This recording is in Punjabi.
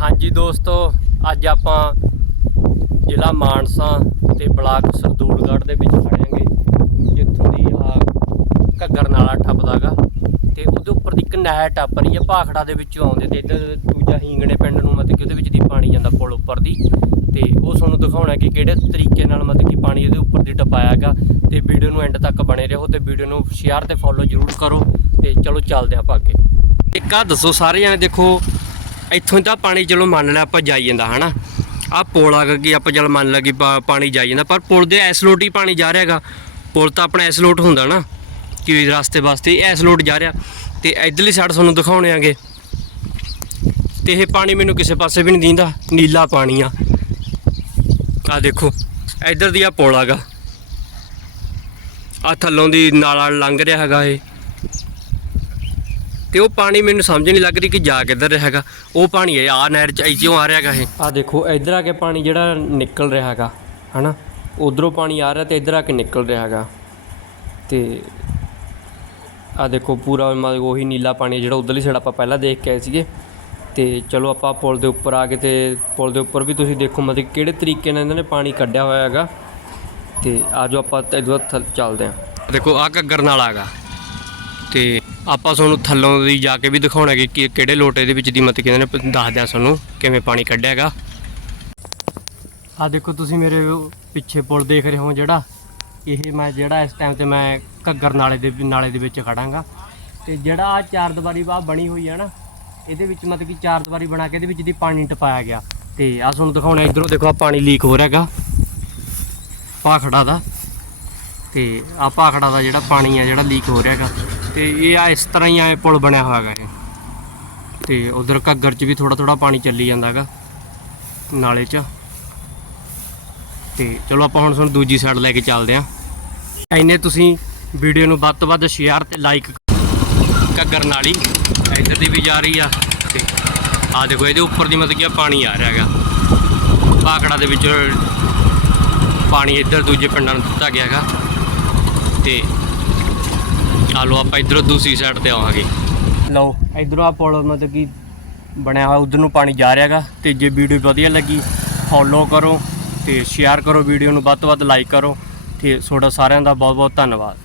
ਹਾਂਜੀ ਦੋਸਤੋ, ਅੱਜ ਆਪਾਂ ਜ਼ਿਲ੍ਹਾ ਮਾਨਸਾ ਤੇ ਬਲਾਕ ਸਰਦੂਲਗੜ੍ਹ ਦੇ ਵਿੱਚ ਖੜਾਂਗੇ ਜਿੱਥੋਂ ਦੀ ਆ ਘੱਗਰ ਨਾਲਾ ਟੱਪਦਾਗਾ ਤੇ ਉਹਦੇ ਉੱਪਰ ਦੀ ਇੱਕ ਨਹਿਰ ਟੱਪ ਰਹੀ ਹੈ ਭਾਖੜਾ ਦੇ ਵਿੱਚੋਂ ਆਉਂਦੇ ਤੇ ਇੱਧਰ ਦੂਜਾ ਹੀਂਗਣੇ ਪਿੰਡ ਨੂੰ ਮਤਲਬ ਕਿ ਉਹਦੇ ਵਿੱਚ ਦੀ ਪਾਣੀ ਜਾਂਦਾ ਪੁਲ ਉੱਪਰ ਦੀ ਤੇ ਉਹ ਤੁਹਾਨੂੰ ਦਿਖਾਉਣਾ ਕਿ ਕਿਹੜੇ ਤਰੀਕੇ ਨਾਲ ਮਤਲਬ ਕਿ ਪਾਣੀ ਇਹਦੇ ਉੱਪਰ ਦੀ ਟਪਾਇਆਗਾ ਤੇ ਵੀਡੀਓ ਨੂੰ ਐਂਡ ਤੱਕ ਬਣੇ ਰਹੋ ਤੇ ਵੀਡੀਓ ਨੂੰ ਸ਼ੇਅਰ ਤੇ ਫੋਲੋ ਜ਼ਰੂਰ ਕਰੋ ਤੇ ਚਲੋ ਚੱਲਦੇ ਆਪਾਂ ਅੱਗੇ। ਇੱਕ ਆ ਦੱਸੋ ਸਾਰੇ ਜਣੇ ਦੇਖੋ ਇੱਥੋਂ ਤਾਂ ਪਾਣੀ ਚਲੋ ਮੰਨ ਲਿਆ ਆਪਾਂ ਜਾਈ ਜਾਂਦਾ, ਹਨਾ? ਆ ਪੁਲ ਆ ਕਿ ਆਪਾਂ ਚਲ ਮੰਨ ਲਿਆ ਕਿ ਪਾਣੀ ਜਾਈ ਜਾਂਦਾ, ਪਰ ਪੁਲ ਦੇ ਐਸਲੋਟ ਹੀ ਪਾਣੀ ਜਾ ਰਿਹਾਗਾ ਪੁਲ ਤਾਂ ਆਪਣਾ ਐਸਲੋਟ ਹੁੰਦਾ ਨਾ, ਕਿ ਰਸਤੇ ਵਾਸਤੇ ਐਸਲੋਟ ਜਾ ਰਿਹਾ। ਤੇ ਇਧਰਲੀ ਸਾਈਡ ਤੁਹਾਨੂੰ ਦਿਖਾਉਣੇ ਆਗੇ। ਤੇ ਇਹ ਪਾਣੀ ਮੈਨੂੰ ਕਿਸੇ ਪਾਸੇ ਵੀ ਨਹੀਂ ਦਿੰਦਾ, ਨੀਲਾ ਪਾਣੀ ਆ। ਆ ਦੇਖੋ, ਇਧਰ ਦੀ ਆ ਪੁਲ ਆਗਾ। ਆ ਥੱਲੋਂ ਦੀ ਨਾਲਾ ਲੰਘ ਰਿਹਾ ਹੈਗਾ ਇਹ। ਤੇ ਉਹ ਪਾਣੀ ਮੈਨੂੰ ਸਮਝ ਨਹੀਂ ਲੱਗ ਰਹੀ ਕਿ ਜਾ ਕਿੱਧਰ ਰਿਹਾ ਹੈਗਾ। ਉਹ ਪਾਣੀ ਹੈ ਆ ਨਹਿਰ ਚ ਇੱਚੋਂ ਆ ਰਿਹਾ ਹੈਗਾ ਇਹ? ਆ ਦੇਖੋ ਇੱਧਰ ਆ ਕੇ ਪਾਣੀ ਜਿਹੜਾ ਨਿਕਲ ਰਿਹਾ ਹੈਗਾ ਹਨਾ? ਉਧਰੋਂ ਪਾਣੀ ਆ ਰਿਹਾ ਤੇ ਇੱਧਰ ਆ ਕੇ ਨਿਕਲ ਰਿਹਾ ਹੈਗਾ। ਤੇ ਆ ਦੇਖੋ ਪੂਰਾ ਮਤਲਬ ਉਹੀ ਨੀਲਾ ਪਾਣੀ ਜਿਹੜਾ ਉਧਰਲੀ ਸਾਈਡ ਆਪਾਂ ਪਹਿਲਾਂ ਦੇਖ ਕੇ ਆਏ ਸੀਗੇ। ਤੇ ਚਲੋ ਆਪਾਂ ਪੁਲ ਦੇ ਉੱਪਰ ਆ ਕੇ ਤੇ ਪੁਲ ਦੇ ਉੱਪਰ ਵੀ ਤੁਸੀਂ ਦੇਖੋ ਮਤਲਬ ਕਿਹੜੇ ਤਰੀਕੇ ਨਾਲ ਇਹਨਾਂ ਨੇ ਪਾਣੀ ਕੱਢਿਆ ਹੋਇਆ ਹੈਗਾ। ਤੇ ਆਜੋ ਆਪਾਂ ਇਧਰ ਚੱਲਦੇ ਆਂ ਦੇਖੋ ਆ ਘੱਗਰ ਨਾਲ ਆਗਾ ਤੇ ਆਪਾਂ ਤੁਹਾਨੂੰ ਥੱਲੋਂ ਦੀ ਜਾ ਕੇ ਵੀ ਦਿਖਾਉਣਾ ਕਿ ਕਿ- ਕਿਹੜੇ ਲੋਟੇ ਦੇ ਵਿੱਚ ਦੀ ਮਤ ਕਹਿੰਦੇ ਨੇ ਦੱਸਦਿਆਂ ਤੁਹਾਨੂੰ ਕਿਵੇਂ ਪਾਣੀ ਕੱਢਿਆ ਕੱਢਿਆਗਾ। ਆ ਦੇਖੋ ਤੁਸੀਂ ਮੇਰੇ ਉਹ ਪਿੱਛੇ ਪੁਲ ਦੇਖ ਰਹੇ ਹੋ ਜਿਹੜਾ। ਇਹ ਮੈਂ ਜਿਹੜਾ ਇਸ ਟਾਈਮ ਤੇ ਮੈਂ ਘੱਗਰ ਨਾਲੇ ਦੇ ਨਾਲੇ ਦੇ ਵਿੱਚ ਖੜਾਂਗਾ। ਤੇ ਜਿਹੜਾ ਆ ਚਾਰ ਦੀਵਾਰੀ ਬਾਹ ਬਣੀ ਹੋਈ ਹੈ ਨਾ, ਇਹਦੇ ਵਿੱਚ ਮਤਲਬ ਕਿ ਚਾਰ ਦੀਵਾਰੀ ਬਣਾ ਕੇ ਇਹਦੇ ਵਿੱਚ ਦੀ ਪਾਣੀ ਟਪਾਇਆ ਗਿਆ। ਤੇ ਆ ਤੁਹਾਨੂੰ ਦਿਖਾਉਣਾ ਇਧਰੋਂ ਦੇਖੋ ਆ ਪਾਣੀ ਲੀਕ ਹੋ ਰਿਹਾ ਰਿਹਾਗਾ ਪਾਖੜਾ ਦਾ। ਤੇ ਆ ਭਾਖੜਾ ਦਾ ਜਿਹੜਾ ਪਾਣੀ ਆ ਜਿਹੜਾ ਲੀਕ ਹੋ ਰਿਹਾ ਹੈਗਾ। ਤੇ ਇਹ ਆ ਇਸ ਤਰ੍ਹਾਂ ਹੀ ਆ, ਇਹ ਪੁਲ ਬਣਿਆ ਹੋਇਆ ਹੈਗਾ ਇਹ। ਤੇ ਉਧਰ ਘੱਗਰ 'ਚ ਵੀ ਥੋੜਾ ਥੋੜਾ ਪਾਣੀ ਚੱਲੀ ਜਾਂਦਾ ਹੈਗਾ, ਨਾਲੇ 'ਚ। ਤੇ ਚਲੋ ਆਪਾਂ ਹੁਣ ਤੁਹਾਨੂੰ ਦੂਜੀ ਸਾਈਡ ਲੈ ਕੇ ਚੱਲਦੇ ਆਂ ਐਨੇ ਤੁਸੀਂ ਵੀਡੀਓ ਨੂੰ ਵੱਧ ਤੋਂ ਵੱਧ ਸ਼ੇਅਰ ਤੇ ਲਾਈਕ ਘੱਗਰ ਨਾਲੀ, ਇੱਧਰ ਦੀ ਵੀ ਜਾ ਰਹੀ ਆ। ਤੇ ਆ ਦੇਖੋ, ਇਹਦੇ ਉੱਪਰ ਦੀ ਮਤਲਬ ਕਿ ਆਹ ਪਾਣੀ ਆ ਰਿਹਾ ਹੈਗਾ। ਭਾਖੜਾ ਦੇ ਵਿੱਚ ਪਾਣੀ ਇੱਧਰ ਦੂਜੇ ਪਿੰਡਾਂ ਨੂੰ ਦਿੱਤਾ ਗਿਆ ਹੈਗਾ। ਤੇ ਆ ਲੋ ਆਪਾਂ ਇਧਰੋਂ ਦੂਸਰੀ ਸਾਈਡ ਤੇ ਆਵਾਂਗੇ। ਲਓ, ਇਧਰੋਂ ਆ ਪੁਲ ਮਤਲਬ ਕਿ ਬਣਿਆ ਹੋਇਆ ਉਧਰ ਨੂੰ ਪਾਣੀ ਜਾ ਰਿਹਾਗਾ ਤੇ ਜੇ ਵੀਡੀਓ ਵਧੀਆ ਲੱਗੀ ਫੋਲੋ ਕਰੋ ਤੇ ਸ਼ੇਅਰ ਕਰੋ ਵੀਡੀਓ ਨੂੰ, ਵੱਧ ਤੋਂ ਵੱਧ ਲਾਈਕ ਕਰੋ ਤੇ ਤੁਹਾਡਾ ਸਾਰਿਆਂ ਦਾ ਬਹੁਤ ਬਹੁਤ ਧੰਨਵਾਦ।